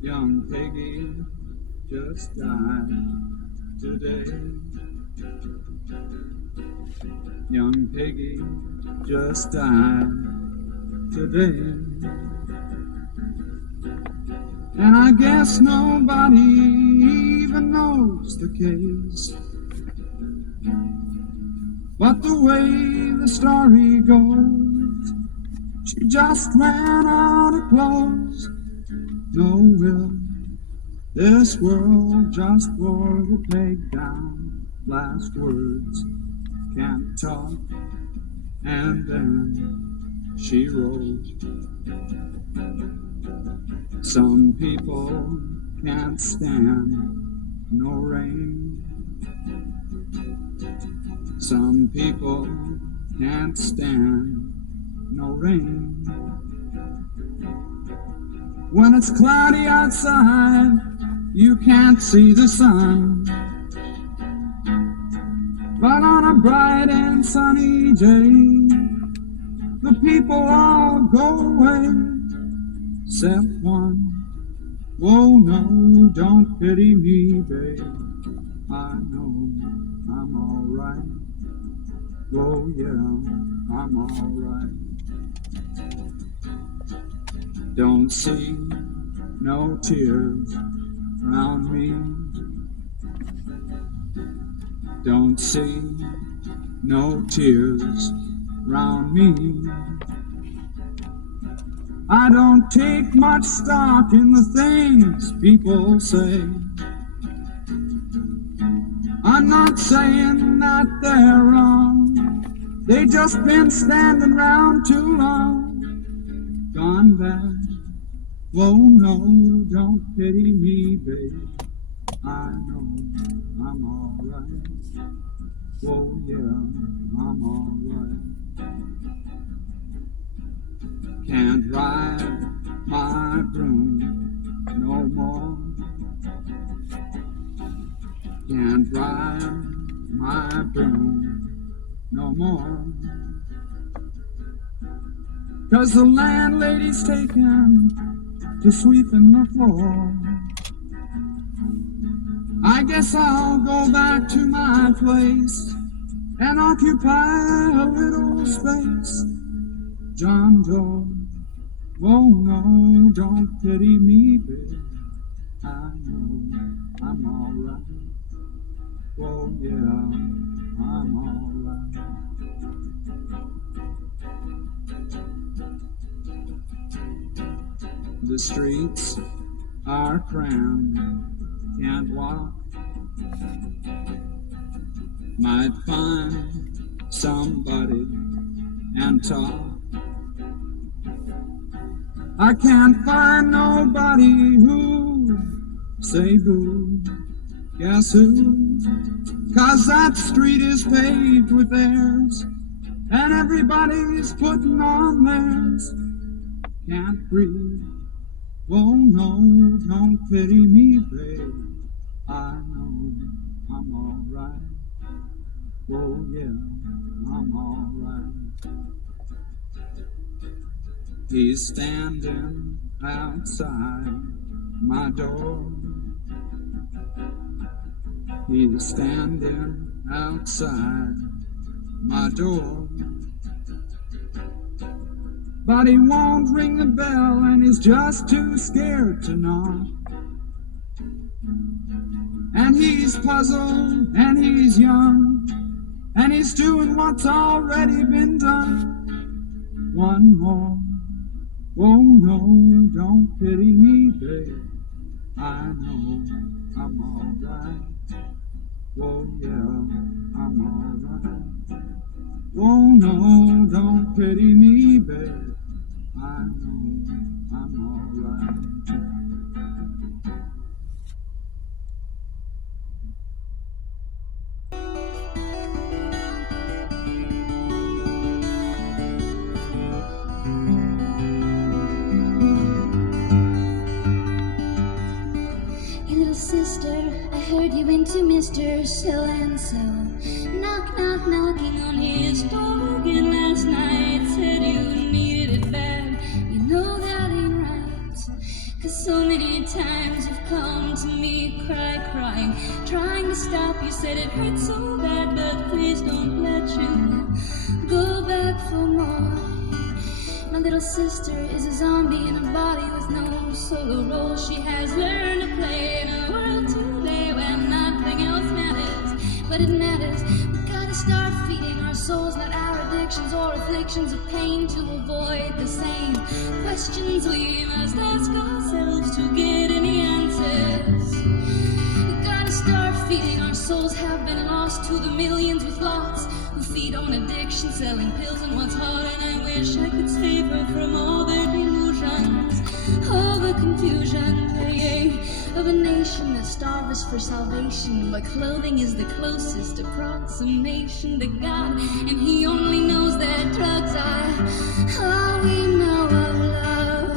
Young Peggy just died today. Young Peggy just died today. And I guess nobody even knows the case. But the way the story goes, she just ran out of clothes. No will, this world just wore the peg down. Last words, can't talk. And then she wrote, some people can't stand no rain. Some people can't stand no rain. When it's cloudy outside, you can't see the sun. But on a bright and sunny day, the people all go away, except one. Oh no, don't pity me, babe. I know I'm alright. Oh yeah, I'm alright. Don't see no tears around me. Don't see no tears around me. I don't take much stock in the things people say. I'm not saying that they're wrong. They just been standing round too long. Gone bad. Oh no, don't pity me, babe. I know I'm alright. Oh yeah, I'm alright. Can't ride my broom no more. Can't ride my broom no more. 'Cause the landlady's taken to sweeping the floor. I guess I'll go back to my place and occupy a little space. John Doe, oh no, don't pity me, babe. I know I'm alright. Oh yeah, I'm alright. The streets are crammed, can't walk. Might find somebody and talk. I can't find nobody who say boo. Guess who? 'Cause that street is paved with theirs, and everybody's putting on theirs. Can't breathe. Oh no, don't pity me, babe. I know I'm alright. Oh yeah, I'm alright. He's standing outside my door. He's standing outside my door. But he won't ring the bell, and he's just too scared to knock. And he's puzzled, and he's young, and he's doing what's already been done. One more. Oh no, don't pity me, babe. I know I'm alright. Oh yeah, I'm alright. Oh no, don't pity me, babe. I know I'm alright. Hey little sister, I heard you went to Mr. So-and-so. Knock, knock, knocking on his door again last night. Said you needed it bad. You know that ain't right. 'Cause So many times you've come to me crying, trying to stop. You said it hurt so bad, but please don't let you go back for more. My little sister is a zombie in a body with no solo role. She has learned to play in a world today where nothing else matters, but it matters. We gotta start feeding our souls, not our addictions or afflictions of pain, to avoid the same questions we must ask ourselves to get any answers. We gotta start feeding our souls, have been lost to the millions with lots who feed on addiction, selling pills and what's hard. And I wish I could save her from all the delusions, all the confusion, of a nation that starves for salvation, but clothing is the closest approximation to God, and He only knows that drugs are all we know of love.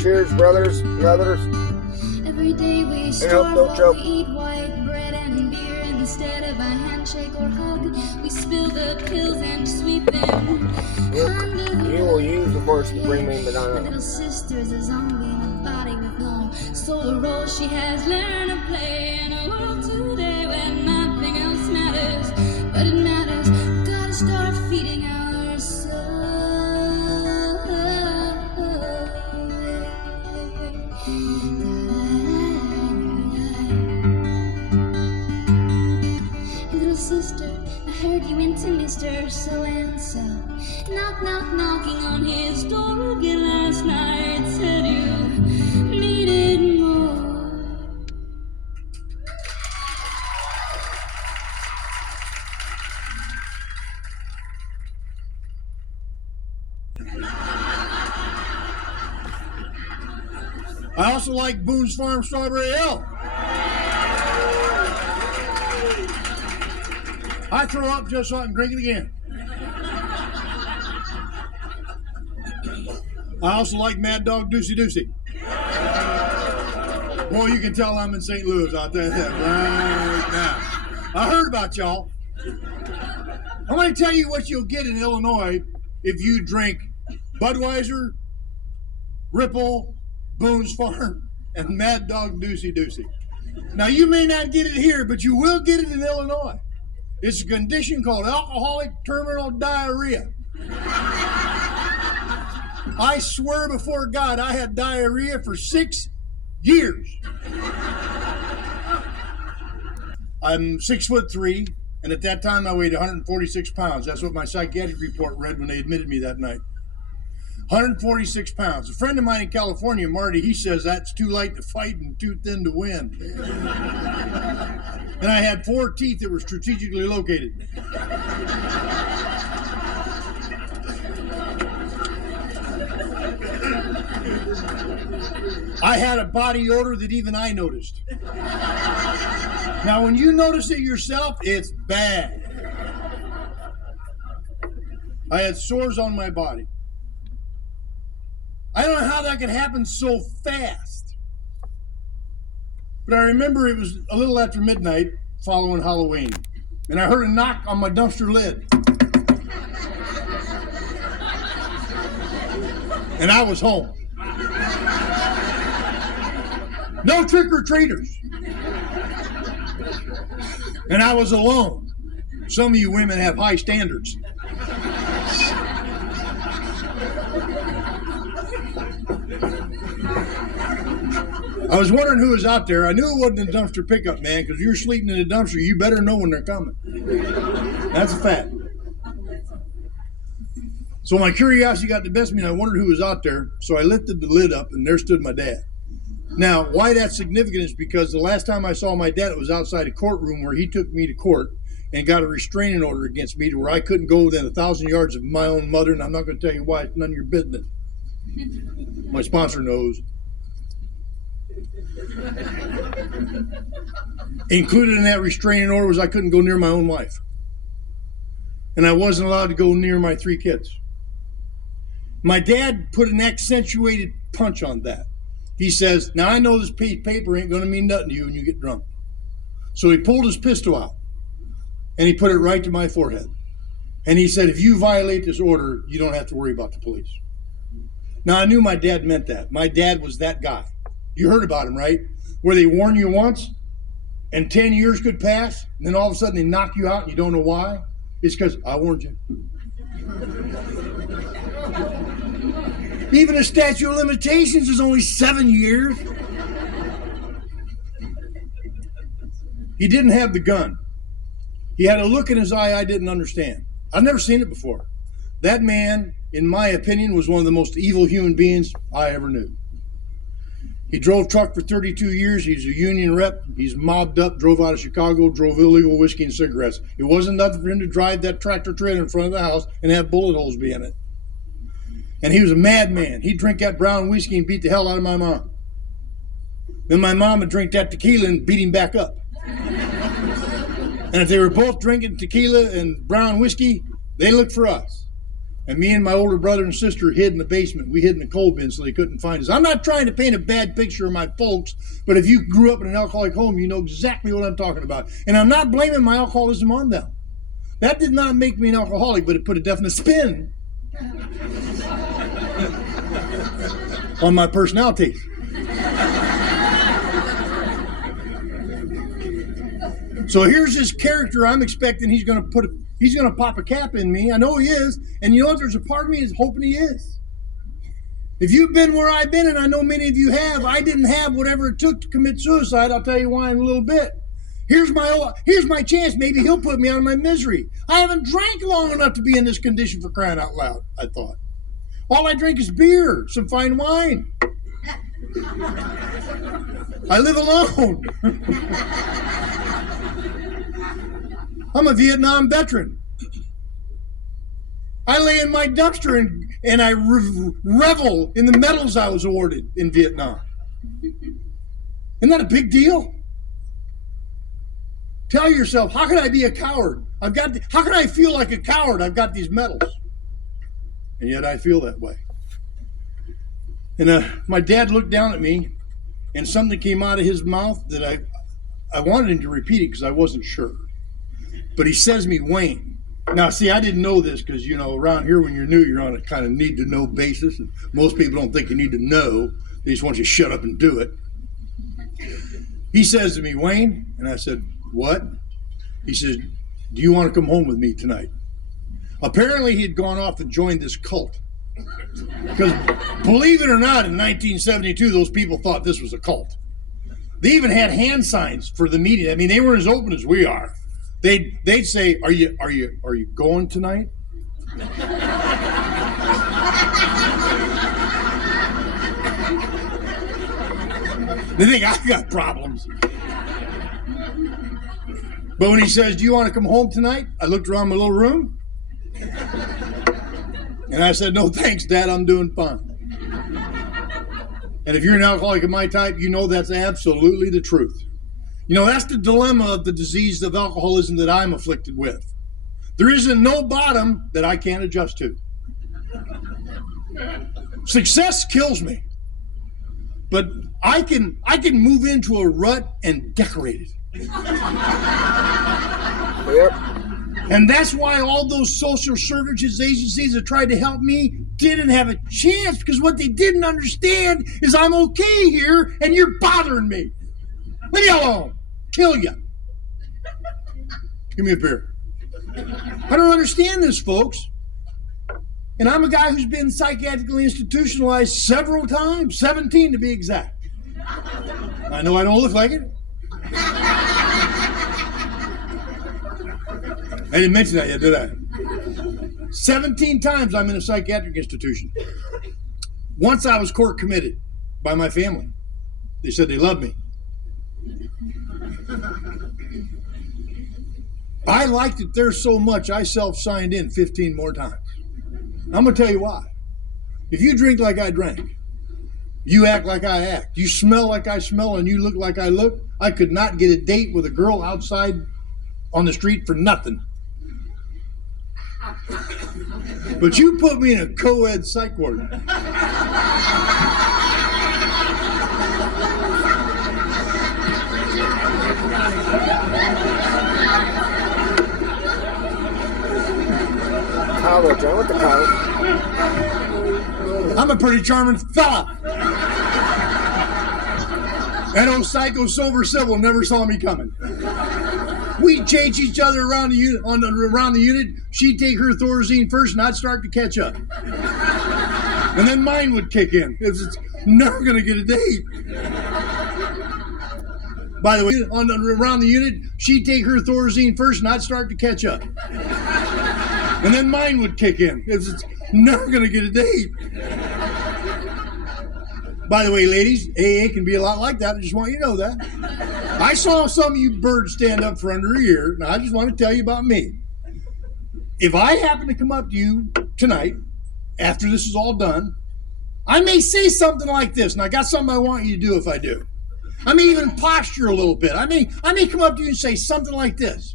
Cheers, brothers, brothers. Every day we starve while we eat white bread and beer. Instead of a handshake or hug, we spill the pills and sweep them under the You will use the force to bring me My banana. little sister's a zombie in a body with no solo role. She has learned to play in a world today where nothing else matters, but it matters. Gotta start feeding our souls. Little sister, I heard you into Mr. So-and-so. Knock, knock, knocking on his door again last night. Said you needed more. I also like Boone's Farm Strawberry Ale. I throw up just so I can drink it again. I also like Mad Dog Deucey Deucey. Boy, you can tell I'm in St. Louis, I'll tell you that right now. I heard about y'all. I'm going to tell you what you'll get in Illinois if you drink Budweiser, Ripple, Boone's Farm, and Mad Dog Deucey Deucey. Now, you may not get it here, but you will get it in Illinois. It's a condition called alcoholic terminal diarrhea. I swear before God, I had diarrhea for 6 years. I'm 6'3", and at that time I weighed 146 pounds. That's what my psychiatric report read when they admitted me that night. 146 pounds. A friend of mine in California, Marty, he says that's too light to fight and too thin to win. And I had 4 teeth that were strategically located. I had a body odor that even I noticed. Now, when you notice it yourself, it's bad. I had sores on my body. I don't know how that could happen so fast. But I remember it was a little after midnight following Halloween, and I heard a knock on my dumpster lid. And I was home. No trick-or-treaters. And I was alone. Some of you women have high standards. I was wondering who was out there. I knew it wasn't a dumpster pickup man, because you're sleeping in a dumpster, you better know when they're coming. That's a fact. So my curiosity got the best of me, and I wondered who was out there. So I lifted the lid up, and there stood my dad. Now, why that's significant is because the last time I saw my dad, it was outside a courtroom where he took me to court and got a restraining order against me to where I couldn't go within 1,000 yards of my own mother, and I'm not going to tell you why. It's none of your business. My sponsor knows. Included in that restraining order was I couldn't go near my own wife. And I wasn't allowed to go near my 3 kids. My dad put an accentuated punch on that. He says, now I know this piece of paper ain't going to mean nothing to you when you get drunk. So he pulled his pistol out. And he put it right to my forehead. And he said, if you violate this order, you don't have to worry about the police. Now, I knew my dad meant that. My dad was that guy. You heard about him, right? Where they warn you once, and 10 years could pass, and then all of a sudden they knock you out and you don't know why. It's because I warned you. Even a statute of limitations is only 7 years. He didn't have the gun. He had a look in his eye I didn't understand. I've never seen it before. That man, in my opinion, was one of the most evil human beings I ever knew. He drove truck for 32 years. He's a union rep. He's mobbed up, drove out of Chicago, drove illegal whiskey and cigarettes. It wasn't nothing for him to drive that tractor trailer in front of the house and have bullet holes be in it. And he was a madman. He'd drink that brown whiskey and beat the hell out of my mom. Then my mom would drink that tequila and beat him back up. And if they were both drinking tequila and brown whiskey, they looked for us. And me and my older brother and sister hid in the basement. We hid in the coal bin so they couldn't find us. I'm not trying to paint a bad picture of my folks, but if you grew up in an alcoholic home, you know exactly what I'm talking about. And I'm not blaming my alcoholism on them. That did not make me an alcoholic, but it put a definite spin on my personality. So here's this character I'm expecting he's going to pop a cap in me. I know he is. And you know what? There's a part of me that's hoping he is. If you've been where I've been, and I know many of you have, I didn't have whatever it took to commit suicide. I'll tell you why in a little bit. Here's my chance. Maybe he'll put me out of my misery. I haven't drank long enough to be in this condition, for crying out loud, I thought. All I drink is beer, some fine wine. I live alone. I'm a Vietnam veteran. I lay in my dumpster and I revel in the medals I was awarded in Vietnam. Isn't that a big deal? Tell yourself, how can I be a coward? How can I feel like a coward? I've got these medals. And yet I feel that way. And my dad looked down at me, and something came out of his mouth that I wanted him to repeat it because I wasn't sure. But he says to me, Wayne. Now, see, I didn't know this because, you know, around here when you're new, you're on a kind of need-to-know basis. And most people don't think you need to know. They just want you to shut up and do it. He says to me, Wayne, and I said, what? He says, do you want to come home with me tonight? Apparently, he had gone off and joined this cult. Because, believe it or not, in 1972, those people thought this was a cult. They even had hand signs for the meeting. I mean, they weren't as open as we are. They'd say, "Are you going tonight?" They think I got problems. But when he says, "Do you want to come home tonight?" I looked around my little room, and I said, "No, thanks, Dad. I'm doing fine." And if you're an alcoholic of my type, you know that's absolutely the truth. You know, that's the dilemma of the disease of alcoholism that I'm afflicted with. There isn't no bottom that I can't adjust to. Success kills me. But I can move into a rut and decorate it. Yep. And that's why all those social services agencies that tried to help me didn't have a chance, because what they didn't understand is I'm okay here and you're bothering me. Leave me alone. Kill you. Give me a beer. I don't understand this, folks. And I'm a guy who's been psychiatrically institutionalized several times, 17 to be exact. I know I don't look like it. I didn't mention that yet, did I? 17 times I'm in a psychiatric institution. Once I was court committed by my family. They said they loved me. I liked it there so much I self-signed in 15 more times. I'm going to tell you why. If you drink like I drank, you act like I act, you smell like I smell, and you look like I look, I could not get a date with a girl outside on the street for nothing. But you put me in a co-ed psych ward. Kyle there, John, with the Kyle. I'm a pretty charming fella. That old psycho Silver Sybil never saw me coming. We'd chase each other around the unit. Around the unit. She'd take her Thorazine first, and I'd start to catch up. And then mine would kick in. It's never gonna get a date. By the way, around the unit, she'd take her Thorazine first, and I'd start to catch up. And then mine would kick in. It's never gonna get a date. By the way, ladies, AA can be a lot like that. I just want you to know that. I saw some of you birds stand up for under a year, and I just want to tell you about me. If I happen to come up to you tonight, after this is all done, I may say something like this, and I got something I want you to do if I do. I may even posture a little bit. I may come up to you and say something like this.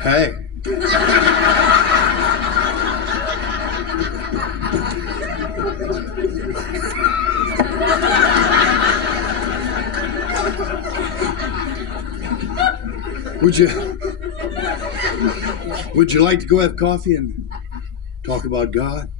Hey. Would you like to go have coffee and talk about God?